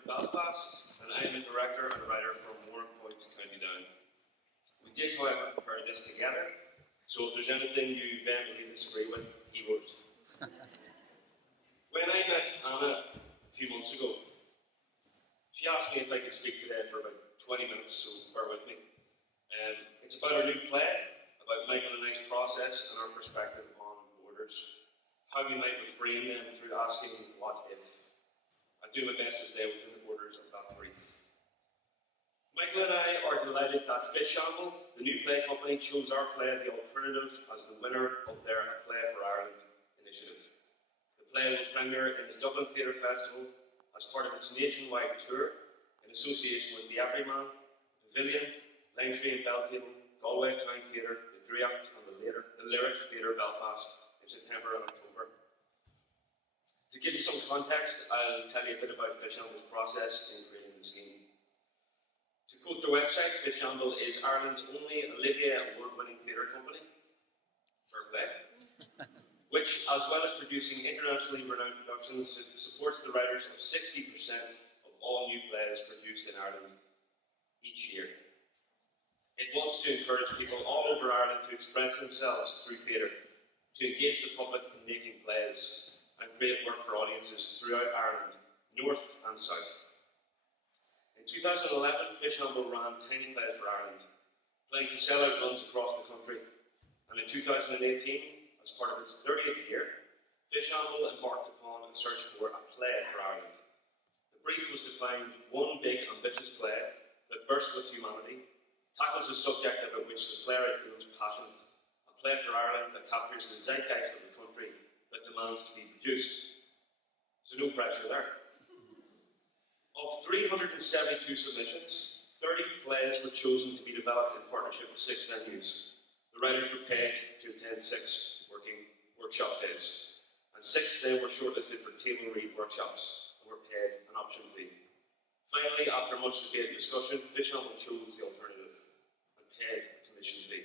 from Belfast, and I am a director and writer from Warrenpoint, County Down. We did, however, prepare this together, so if there's anything you vehemently disagree with, he wrote. When I met Anna a few months ago, she asked me if I could speak today for about 20 minutes, so bear with me. It's about our new play, about Michael and I's process and our perspective on borders, how we might reframe them through asking what if. I do my best to stay within the borders of that brief. Michael and I are delighted that Fishamble, the new play company, chose our play, The Alternative, as the winner of their A Play for Ireland initiative. The play will premiere in the Dublin Theatre Festival as part of its nationwide tour in association with the Everyman, Pavilion, Lime Tree and Beltane, Galway Town Theatre, the Draocht and the Lyric Theatre Belfast in September and October. To give you some context, I'll tell you a bit about Fishamble's process in creating the scheme. To quote their website, Fishamble is Ireland's only Olivier Award-winning theatre company, fair play, which, as well as producing internationally renowned productions, supports the writers of 60% of all new plays produced in Ireland each year. It wants to encourage people all over Ireland to express themselves through theatre, to engage the public in making plays, and create work for audiences throughout Ireland, north and south. In 2011, Fishamble ran Tiny Plays for Ireland, playing to sell-out runs across the country. And in 2018, as part of its 30th year, Fishamble embarked upon a search for a play for Ireland. The brief was to find one big, ambitious play that bursts with humanity, tackles a subject about which the playwright feels passionate, a play for Ireland that captures the zeitgeist of the country that demands to be produced. So no pressure there. Of 372 submissions, 30 plays were chosen to be developed in partnership with 6 venues. The writers were paid to attend 6 workshop days, and 6 then were shortlisted for table read workshops and were paid an option fee. Finally, after much debate and discussion, Fishamble chose The Alternative and paid a commission fee.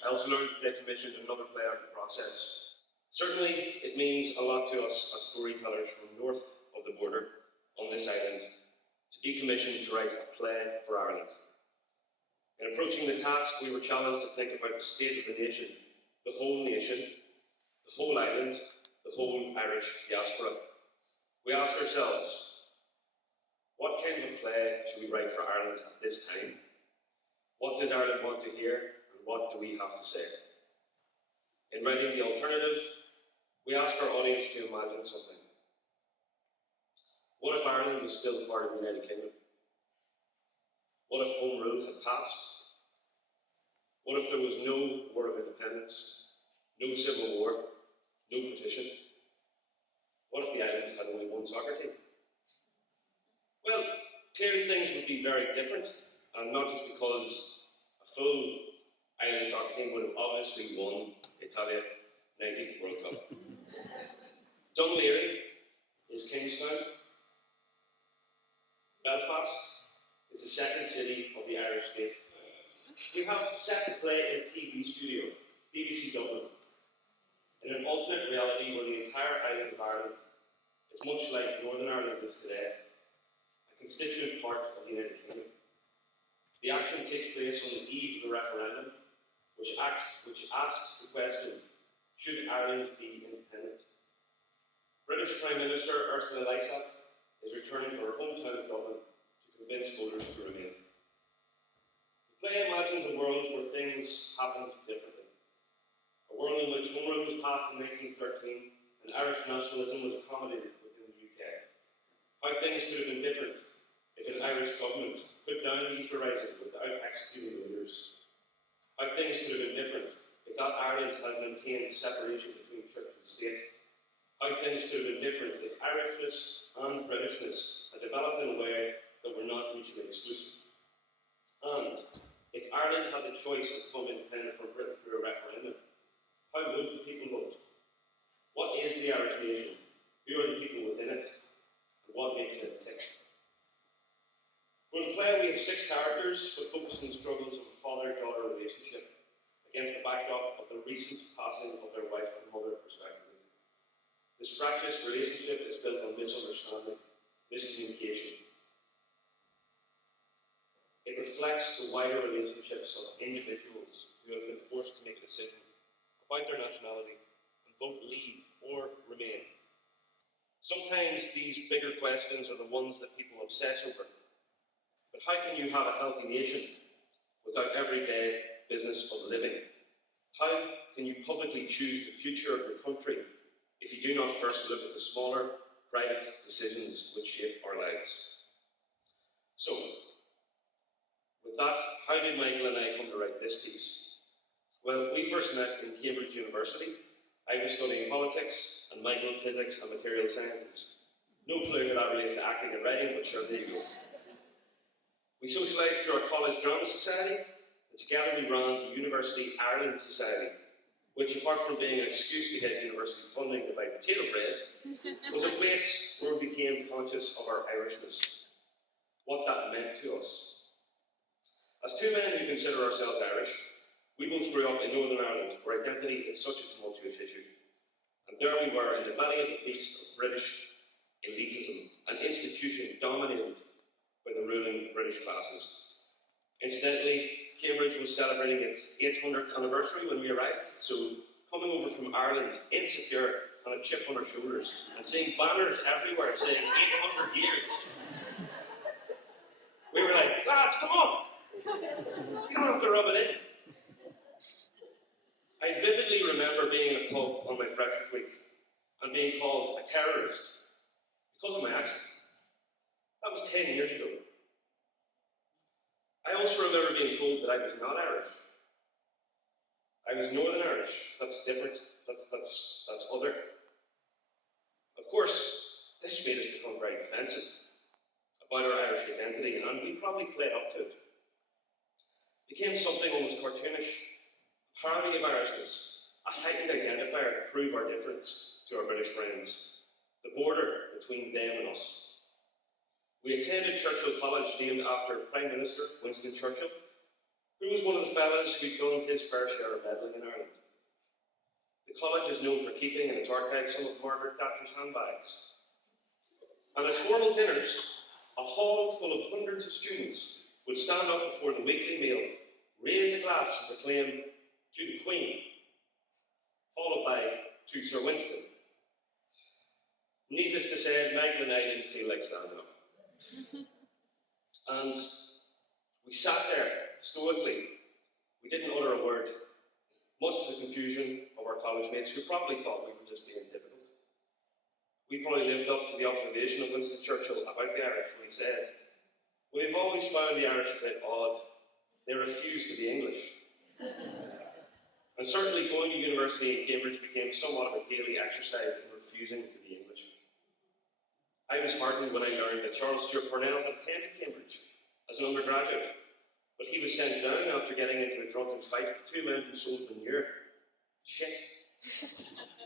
I also learned that they commissioned another play out of the process. Certainly, it means a lot to us as storytellers from north of the border on this island to be commissioned to write a play for Ireland. In approaching the task, we were challenged to think about the state of the nation, the whole island, the whole Irish diaspora. We asked ourselves, what kind of a play should we write for Ireland at this time? What does Ireland want to hear, and what do we have to say? In writing The Alternative, we asked our audience to imagine something. What if Ireland was still part of the United Kingdom? What if Home Rule had passed? What if there was no War of Independence, no Civil War, no partition? What if the island had only one soccer team? Well, clearly things would be very different, and not just because a full island soccer team would have obviously won Italia 90th World Cup. Dunleary is Kingstown. Belfast is the second city of the Irish state. We have set to play in a TV studio, BBC Dublin, in an alternate reality where the entire island of Ireland is much like Northern Ireland is today, a constituent part of the United Kingdom. The action takes place on the eve of the referendum, which asks the question, should Ireland be independent? British Prime Minister Ursula Lysat is returning to her hometown of Dublin to convince voters to remain. The play imagines a world where things happened differently. A world in which Home Rule was passed in 1913 and Irish nationalism was accommodated within the UK. How things could have been different if an Irish government put down the Easter Rising without executing leaders. How things could have been different if that Ireland had maintained separation between church and state. How things could have been different if Irishness and Britishness had developed in a way that were not mutually exclusive. And if Ireland had the choice to become independent from Britain through a referendum, how would the people vote? What is the Irish nation? Who are the people within it? And what makes it tick? For the play, we have 6 characters, but focus on the struggles of a father-daughter relationship against the backdrop of the recent passing of their wife and mother, respectively. This fractious relationship is built on misunderstanding, miscommunication. It reflects the wider relationships of individuals who have been forced to make a decision about their nationality and both leave or remain. Sometimes these bigger questions are the ones that people obsess over. But how can you have a healthy nation without everyday business of living? How can you publicly choose the future of your country if you do not first look at the smaller, private decisions which shape our lives? So, with that, how did Michael and I come to write this piece? Well, we first met in Cambridge University. I was studying politics, and Michael physics and material sciences. No clue how that relates to acting and writing, but sure, there you go. We socialised through our college drama society, and together we ran the University Ireland Society, which, apart from being an excuse to get university funding to buy potato bread, was a place where we became conscious of our Irishness, what that meant to us. As two men who consider ourselves Irish, we both grew up in Northern Ireland, where identity is such a tumultuous issue. And there we were in the belly of the beast of British elitism, an institution dominated by the ruling British classes. Incidentally, Cambridge was celebrating its 800th anniversary when we arrived, so coming over from Ireland, insecure, and a chip on our shoulders, and seeing banners everywhere saying 800 years, we were like, lads, come on! You don't have to rub it in. I vividly remember being in a pub on my Freshers' Week and being called a terrorist because of my accent. That was 10 years ago. I also remember being told that I was not Irish. I was Northern Irish. That's different. That's other. Of course, this made us become very defensive about our Irish identity, and we probably played up to it. It became something almost cartoonish. Parody of Irishness, a heightened identifier to prove our difference to our British friends, the border between them and us. We attended Churchill College, named after Prime Minister Winston Churchill, who was one of the fellows who'd done his fair share of meddling in Ireland. The college is known for keeping in its archives some of Margaret Thatcher's handbags. And at formal dinners, a hall full of hundreds of students would stand up before the weekly meal, raise a glass and proclaim, "To the Queen," followed by "To Sir Winston." Needless to say, Michael and I didn't feel like standing up. And we sat there stoically. We didn't utter a word, much to the confusion of our college mates who probably thought we were just being difficult. We probably lived up to the observation of Winston Churchill about the Irish when he said, "We've always found the Irish a bit odd. They refuse to be English." And certainly going to university in Cambridge became somewhat of a daily exercise in refusing to be English. I was heartened when I learned that Charles Stewart Parnell had attended Cambridge as an undergraduate, but he was sent down after getting into a drunken fight with two men who sold manure. Shit.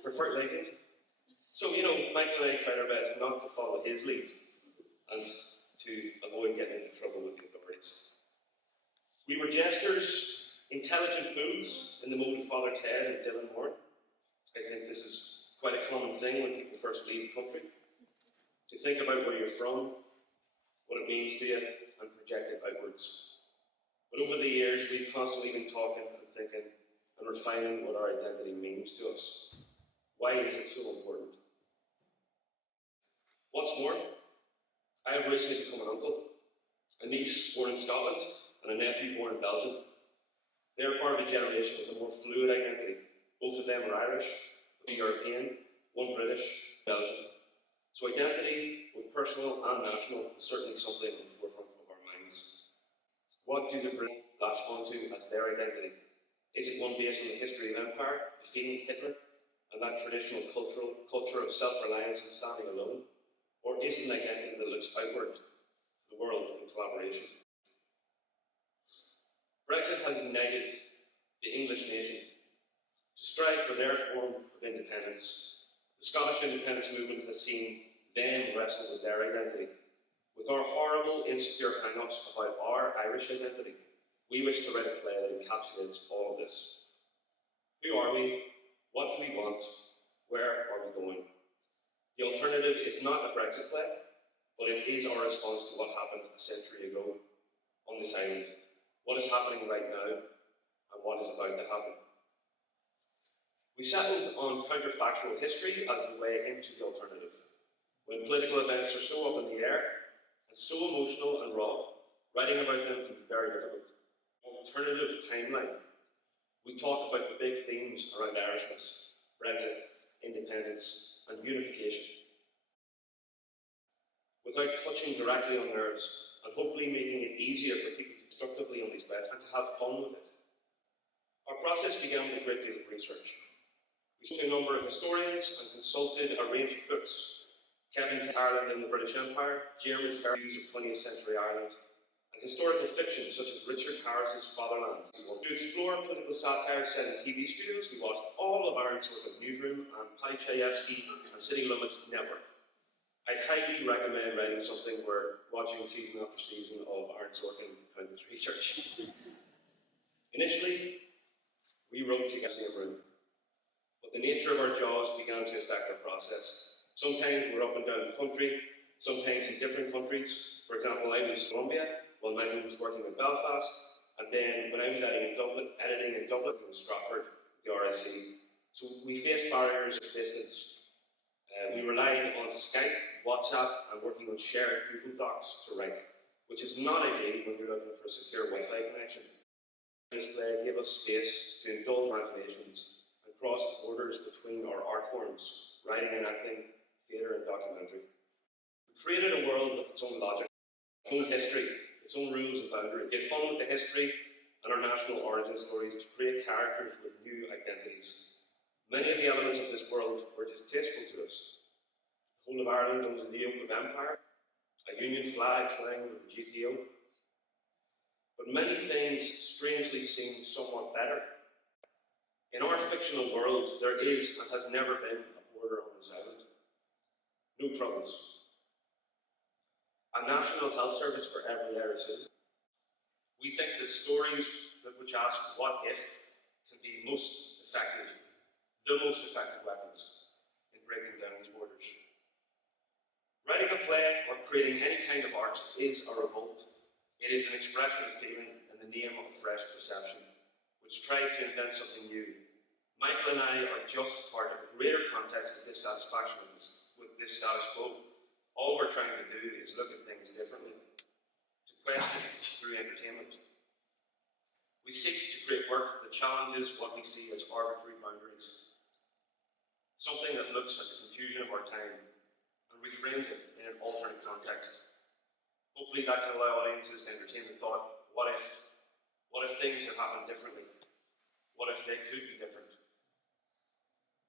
For fertilising. So, Michael and I tried our best not to follow his lead and to avoid getting into trouble with the authorities. We were jesters, intelligent fools in the mode of Father Ted and Dylan Moore. I think this is quite a common thing when people first leave the country. To think about where you're from, what it means to you, and project it outwards. But over the years, we've constantly been talking and thinking and refining what our identity means to us. Why is it so important? What's more, I have recently become an uncle, a niece born in Scotland, and a nephew born in Belgium. They are part of a generation with a more fluid identity. Both of them are Irish, one European, one British, Belgian. So identity, both personal and national, is certainly something on the forefront of our minds. What do the British latch onto as their identity? Is it one based on the history of empire, defeating Hitler, and that traditional culture of self-reliance and standing alone? Or is it an identity that looks outward to the world in collaboration? Brexit has united the English nation to strive for their form of independence. The Scottish independence movement has seen them wrestle with their identity. With our horrible, insecure hang-ups about our Irish identity, we wish to write a play that encapsulates all of this. Who are we? What do we want? Where are we going? The alternative is not a Brexit play, but it is our response to what happened a century ago on this island, what is happening right now, and what is about to happen. We settled on counterfactual history as the way into the alternative. When political events are so up in the air and so emotional and raw, writing about them can be very difficult. Alternative timeline. We talk about the big themes around Irishness, Brexit, independence, and unification, without touching directly on nerves and hopefully making it easier for people to constructively on these bets and to have fun with it. Our process began with a great deal of research. We spoke to a number of historians and consulted a range of books. Kevin Ireland and the British Empire, Jeremy Ferry's views of 20th century Ireland, and historical fiction such as Richard Harris's Fatherland. To explore political satire set in TV studios, we watched all of Aaron Sorkin's Newsroom and Palichayevsky and City Limits Network. I highly recommend writing something where watching season after season of Aaron Sorkin counts as research. Initially, we wrote together in the same room, but the nature of our jobs began to affect our process. Sometimes we're up and down the country, sometimes in different countries. For example, I was in Colombia, while Michael was working in Belfast, and then when I was editing in Dublin, it was Stratford, the RIC. So we faced barriers of distance. We relied on Skype, WhatsApp, and working on shared Google Docs to write, which is not ideal when you're looking for a secure Wi-Fi connection. Display gave us space to indulge imaginations and cross the borders between our art forms, writing and acting, theatre and documentary. We created a world with its own logic, its own history, its own rules and boundaries. We had fun with the history and our national origin stories to create characters with new identities. Many of the elements of this world were distasteful to us. The whole of Ireland under the yoke of empire, a Union flag flying over the GPO. But many things strangely seem somewhat better. In our fictional world, there is and has never been a border on this island. No troubles. A national health service for every Irish citizen. We think that stories which ask what if can be the most effective weapons in breaking down these borders. Writing a play or creating any kind of art is a revolt. It is an expression of feeling in the name of fresh perception, which tries to invent something new. Michael and I are just part of a greater context of dissatisfaction with this status quo. All we're trying to do is look at things differently, to question through entertainment. We seek to create work that challenges what we see as arbitrary boundaries, something that looks at the confusion of our time and reframes it in an alternate context. Hopefully that can allow audiences to entertain the thought, what if things had happened differently? What if they could be different?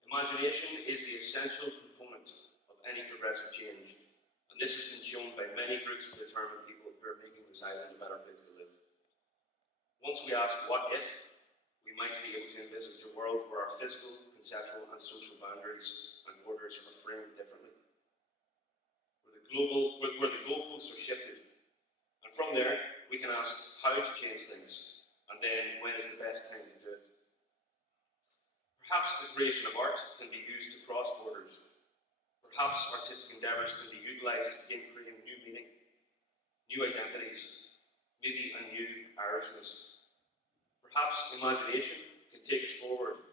Imagination is the essential component of any progressive change, and this has been shown by many groups of determined people who are making this island a better place to live. Once we ask what if, we might be able to envisage a world where our physical, conceptual and social boundaries and borders are framed differently, where the goalposts are shifted. And from there, we can ask how to change things, and then when is the best time to do it. Perhaps the creation of art can be used to cross borders. Perhaps artistic endeavours can be utilised to begin creating new meaning, new identities, maybe a new Irishness. Perhaps imagination can take us forward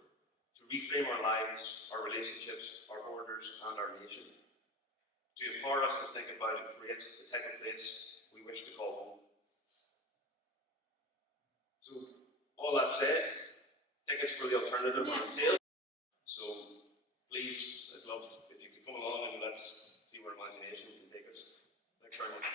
to reframe our lives, our relationships, our borders and our nation, to empower us to think about and create the type of place we wish to call home. So, all that said, tickets for the alternative are on sale. So, please, I'd love if you could come along and let's see where imagination can take us. Thanks very much.